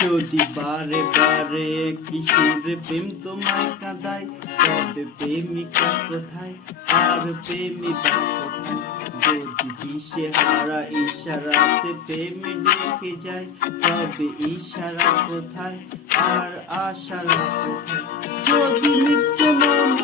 যদি বারে বারে কিশোরে প্রেম তোমায় কাঁদায়, তবে প্রেমিকা কোথায় আর প্রেমিকা কোথায়? যদি দিশেহারা ইশারাতে প্রেমে ডেকে যায়, তবে ইশারা কোথায় আর আশারা কোথায়? যদি নিত্য মনে